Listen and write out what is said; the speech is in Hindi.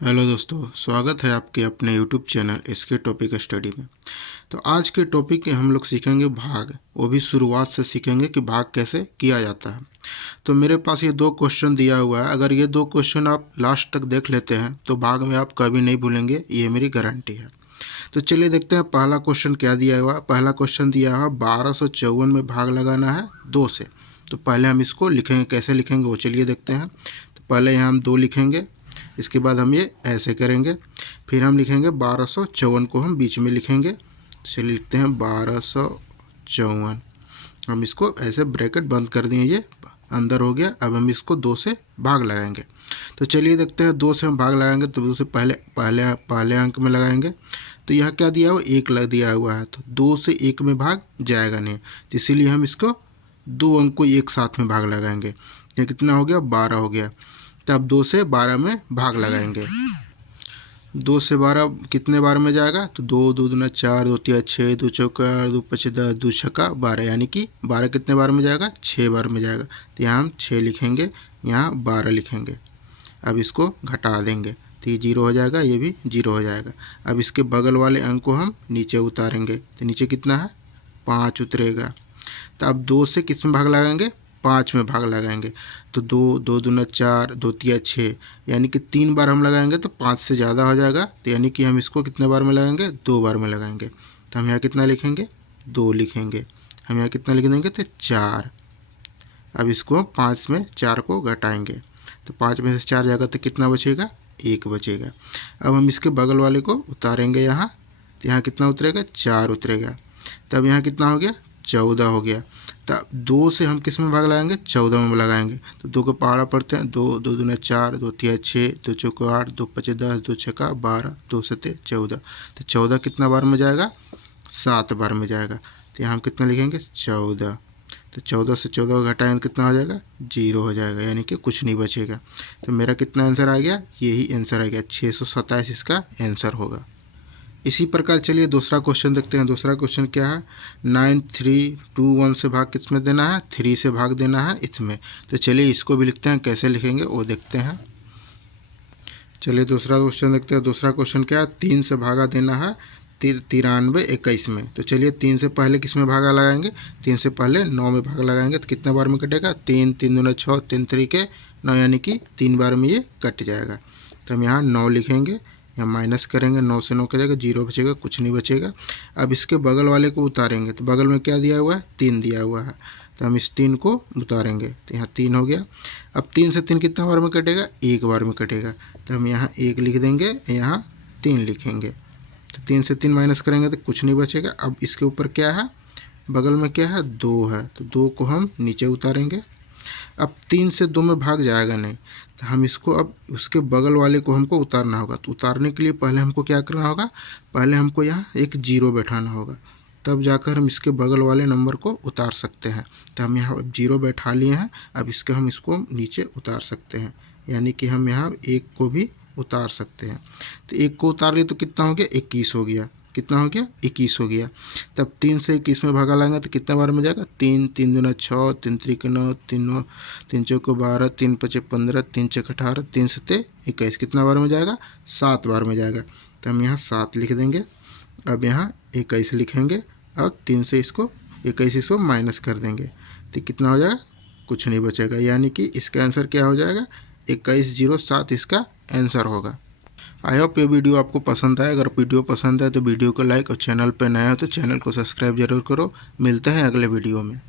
हेलो दोस्तों, स्वागत है आपके अपने यूट्यूब चैनल इसके टॉपिक स्टडी में। तो आज के टॉपिक में हम लोग सीखेंगे भाग, वो भी शुरुआत से सीखेंगे कि भाग कैसे किया जाता है। तो मेरे पास ये दो क्वेश्चन दिया हुआ है, अगर ये दो क्वेश्चन आप लास्ट तक देख लेते हैं तो भाग में आप कभी नहीं भूलेंगे, ये मेरी गारंटी है। तो चलिए देखते हैं पहला क्वेश्चन क्या दिया हुआ है। पहला क्वेश्चन दिया हुआ 1254 में भाग लगाना है 2 से। तो पहले हम इसको लिखेंगे, कैसे लिखेंगे वो चलिए देखते हैं। तो पहले यहाँ हम 2 लिखेंगे, इसके बाद हम ये ऐसे करेंगे, फिर हम लिखेंगे 1254 को हम बीच में लिखेंगे। चलिए लिखते हैं 1254, हम इसको ऐसे ब्रैकेट बंद कर दिए, ये अंदर हो गया। अब हम इसको 2 से भाग लगाएंगे। तो चलिए देखते हैं 2 से हम भाग लगाएंगे तो 2 से पहले अंक में लगाएंगे। तो यहाँ क्या दिया हुआ, 1 लग दिया हुआ है, तो 2 से 1 में भाग जाएगा नहीं, तो इसीलिए हम इसको 2 अंक को एक साथ में भाग लगाएंगे। ये कितना हो गया, 12 हो गया। तब 2 से 12 में भाग लगाएंगे। 2 से 12 कितने बार में जाएगा, तो 2 2 दूना 4, 2 तिया 6, 2 चौका 2 पचे 10, 2 छक्का 12, यानी कि 12 कितने बार में जाएगा, 6 बार में जाएगा। तो यहाँ हम 6 लिखेंगे, यहाँ 12 लिखेंगे। अब इसको घटा देंगे तो ये 0 हो जाएगा, ये भी 0 हो जाएगा। अब इसके बगल वाले अंक को हम नीचे उतारेंगे, तो नीचे कितना है, 5 उतरेगा। तो अब 2 से किस में भाग लगाएंगे, 5 में भाग लगाएंगे। तो 2 2 दूना 4, 2 तिया 6, यानी कि 3 बार हम लगाएंगे तो 5 से ज़्यादा हो जाएगा। तो यानी कि हम इसको कितने बार में लगाएंगे, 2 बार में लगाएंगे। तो हम यहाँ कितना लिखेंगे, 2 लिखेंगे। हम यहाँ कितना लिख देंगे, तो 4। अब इसको 5 में 4 को घटाएंगे, तो 5 में से 4 जाएगा तो कितना बचेगा, 1 बचेगा। अब हम इसके बगल वाले को उतारेंगे यहाँ, तो यहाँ कितना उतरेगा, 4 उतरेगा। तब यहाँ कितना हो गया, 14 हो गया। तब 2 से हम किस में भाग लगाएंगे, 14 में लगाएंगे। तो 2 को पहाड़ा पढ़ते हैं, 2 2 दूना 4, 2 तिया 6, 2 चौका 8, 2 पचे 10, 2 छक्का 12, 2 सते 14। तो 14 कितना बार में जाएगा, 7 बार में जाएगा। तो यहाँ हम कितना लिखेंगे, 14। तो 14 से 14 को घटाएंगे कितना हो जाएगा, 0 हो जाएगा, यानी कि कुछ नहीं बचेगा। तो मेरा कितना आंसर आ गया, यही आंसर आ गया, 627 इसका आंसर होगा। इसी प्रकार चलिए दूसरा क्वेश्चन देखते हैं। दूसरा क्वेश्चन क्या है, 9321 से भाग किस में देना है, 3 से भाग देना है इसमें। तो चलिए इसको भी लिखते हैं, कैसे लिखेंगे वो देखते हैं। चलिए दूसरा क्वेश्चन देखते हैं। दूसरा क्वेश्चन क्या है, 3 से भागा देना है 93 21 में। तो चलिए 3 से पहले किस में भागा लगाएंगे, 3 से पहले 9 में भाग लगाएंगे। तो कितने बार में कटेगा, 3 3 दूना 6, 3 तरीके 9, यानी कि 3 बार में ये कट जाएगा। तो हम यहाँ 9 लिखेंगे, यहाँ माइनस करेंगे, 9 से 9 कटेगा, 0 बचेगा, कुछ नहीं बचेगा। अब इसके बगल वाले को उतारेंगे, तो बगल में क्या दिया हुआ है, 3 दिया हुआ है। तो हम इस 3 को उतारेंगे, तो यहाँ 3 हो गया। अब 3 से 3 कितना बार में कटेगा, 1 बार में कटेगा। तो हम यहाँ 1 लिख देंगे, यहाँ 3 लिखेंगे। तो 3 से 3 माइनस करेंगे तो कुछ नहीं बचेगा। अब इसके ऊपर क्या है, बगल में क्या है, 2 है, तो 2 को हम नीचे उतारेंगे। अब 3 से 2 में भाग जाएगा नहीं, तो हम इसको अब उसके बगल वाले को हमको उतारना होगा। तो उतारने के लिए पहले हमको क्या करना होगा, पहले हमको यहाँ एक 0 बैठाना होगा, तब जाकर हम इसके बगल वाले नंबर को उतार सकते हैं। तो हम यहाँ 0 बैठा लिए हैं, अब हम इसको नीचे उतार सकते हैं, यानी कि हम यहाँ 1 को भी उतार सकते हैं। तो 1 को उतार लिए तो कितना हो गया, 21 हो गया। कितना हो गया, 21 हो गया। तब 3 से 21 में भागा लाएंगे तो कितना बार में जाएगा, 3 3 दूना 6, 3 तरीके 9, 3 चौके 12, 3 पचे 15, 3 छक्के 18, 3 सते 21, कितना बार में जाएगा, 7 बार में जाएगा। तो हम यहाँ 7 लिख देंगे। अब यहाँ 21 लिखेंगे, और 3 से इसको 21 इसको माइनस कर देंगे, तो कितना हो जाएगा, कुछ नहीं बचेगा, यानी कि इसका आंसर क्या हो जाएगा, 2107 इसका आंसर होगा। आई होप ये वीडियो आपको पसंद आए। अगर वीडियो पसंद आए तो वीडियो को लाइक, और चैनल पर नया हो तो चैनल को सब्सक्राइब जरूर करो। मिलते हैं अगले वीडियो में।